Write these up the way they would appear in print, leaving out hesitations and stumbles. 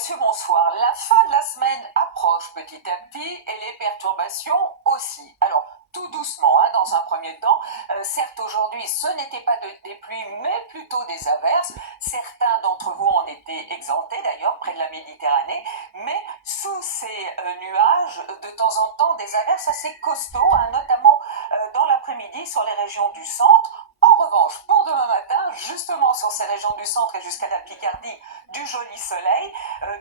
Monsieur, bonsoir. La fin de la semaine approche petit à petit et les perturbations aussi. Alors, tout doucement, dans un premier temps. Certes, aujourd'hui, ce n'était pas des pluies, mais plutôt des averses. Certains d'entre vous en étaient exemptés, d'ailleurs, près de la Méditerranée. Mais sous ces nuages, de temps en temps, des averses assez costauds, notamment dans l'après-midi sur les régions du centre. En revanche, pour demain matin, justement sur ces régions du centre et jusqu'à la Picardie, du joli soleil,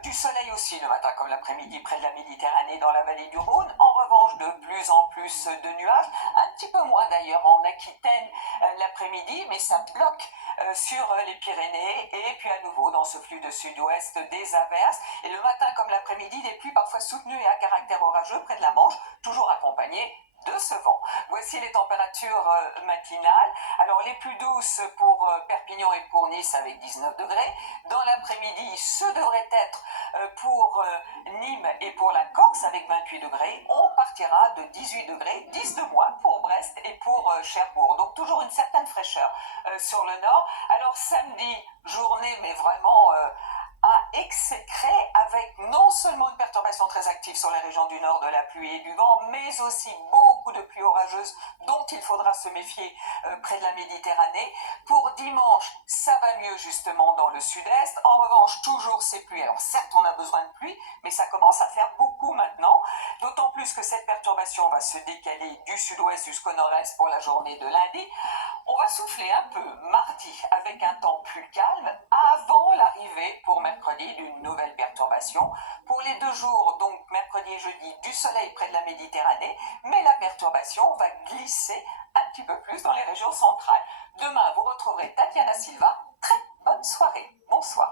du soleil aussi le matin comme l'après-midi près de la Méditerranée dans la vallée du Rhône. En revanche, de plus en plus de nuages, un petit peu moins d'ailleurs en Aquitaine l'après-midi, mais ça bloque sur les Pyrénées et puis à nouveau dans ce flux de sud-ouest des averses. Et le matin comme l'après-midi, des pluies parfois soutenues et à caractère orageux près de la Manche, toujours accompagnées de ce vent. Voici les températures matinales. Alors les plus douces pour Perpignan et pour Nice avec 19 degrés. Dans l'après-midi, ce devrait être pour Nîmes et pour la Corse avec 28 degrés. On partira de 18 degrés, 10 de moins pour Brest et pour Cherbourg. Donc toujours une certaine fraîcheur sur le nord. Alors samedi, journée mais vraiment à exécrer avec non seulement une perturbation très active sur les régions du nord de la pluie et du vent, mais aussi beaucoup de pluies orageuses dont il faudra se méfier près de la Méditerranée. Pour dimanche, ça va mieux justement dans le sud-est. En revanche, toujours ces pluies. Alors certes, on a besoin de pluie, mais ça commence à faire beaucoup maintenant. D'autant plus que cette perturbation va se décaler du sud-ouest jusqu'au nord-est pour la journée de lundi. On va souffler un peu mardi avec un temps plus calme avant l'arrivée pour mercredi d'une nouvelle perturbation. Pour les 2 jours, donc mercredi et jeudi, du soleil près de la Méditerranée, mais la perturbation va glisser un petit peu plus dans les régions centrales. Demain, vous retrouverez Tatiana Silva. Très bonne soirée. Bonsoir.